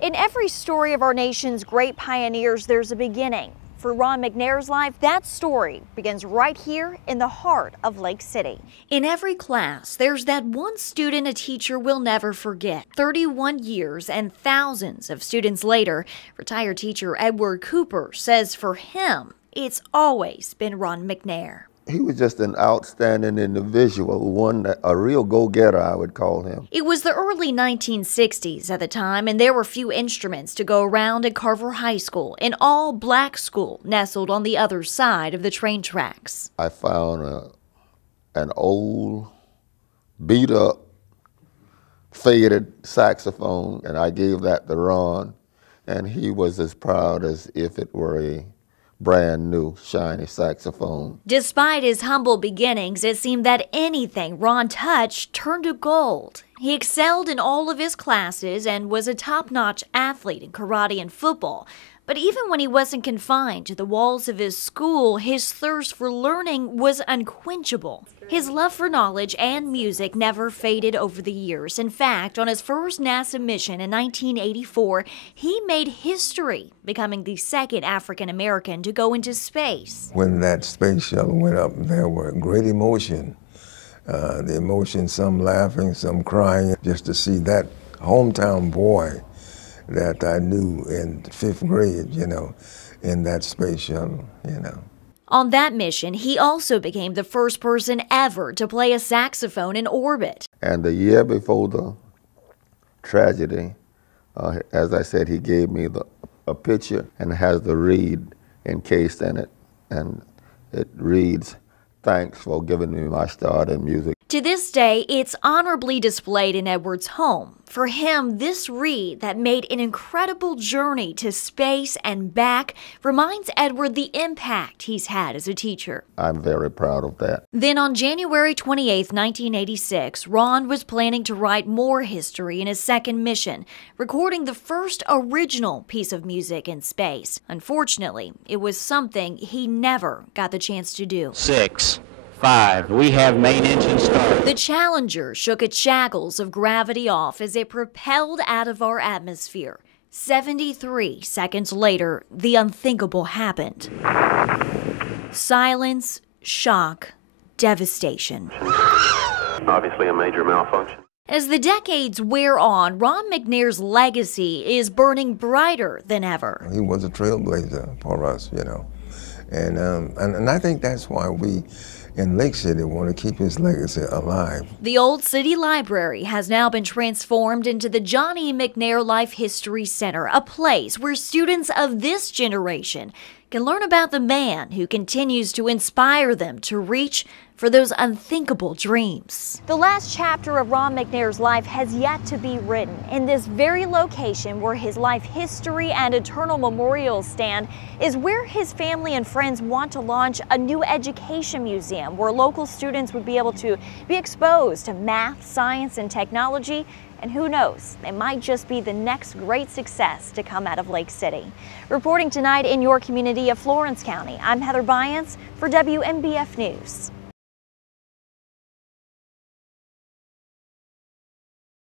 In every story of our nation's great pioneers, there's a beginning. For Ron McNair's life, that story begins right here in the heart of Lake City. In every class, there's that one student a teacher will never forget. 31 years and thousands of students later, retired teacher Edward Cooper says for him, it's always been Ron McNair. He was just an outstanding individual, a real go-getter, I would call him. It was the early 1960s at the time, and there were few instruments to go around at Carver High School, an all-black school nestled on the other side of the train tracks. I found an old, beat-up, faded saxophone, and I gave that to Ron, and he was as proud as if it were a brand new, shiny saxophone. Despite his humble beginnings, it seemed that anything Ron touched turned to gold. He excelled in all of his classes and was a top-notch athlete in karate and football. But even when he wasn't confined to the walls of his school, his thirst for learning was unquenchable. His love for knowledge and music never faded over the years. In fact, on his first NASA mission in 1984, he made history, becoming the second African American to go into space. When that space shuttle went up, there were great emotion. The emotion, some laughing, some crying, just to see that hometown boy that I knew in 5th grade, in that space shuttle, On that mission, he also became the first person ever to play a saxophone in orbit. And the year before the tragedy, as I said, he gave me a picture and it has the reed encased in it. And it reads, "Thanks for giving me my start in music." To this day, it's honorably displayed in Edward's home. For him, this reed that made an incredible journey to space and back reminds Edward the impact he's had as a teacher. I'm very proud of that. Then on January 28, 1986, Ron was planning to write more history in his second mission, recording the first original piece of music in space. Unfortunately, it was something he never got the chance to do. 6, 5, we have main engine start. The Challenger shook its shackles of gravity off as it propelled out of our atmosphere. 73 seconds later, the unthinkable happened. Silence, shock, devastation. Obviously a major malfunction. As the decades wear on, Ron McNair's legacy is burning brighter than ever. He was a trailblazer for us, And I think that's why we in Lake City want to keep his legacy alive. The old city library has now been transformed into the Johnny McNair Life History Center, a place where students of this generation can learn about the man who continues to inspire them to reach for those unthinkable dreams. The last chapter of Ron McNair's life has yet to be written. In this very location where his life history and eternal memorials stand is where his family and friends want to launch a new education museum where local students would be able to be exposed to math, science, and technology. And who knows, it might just be the next great success to come out of Lake City. Reporting tonight in your community of Florence County, I'm Heather Biance for WMBF News.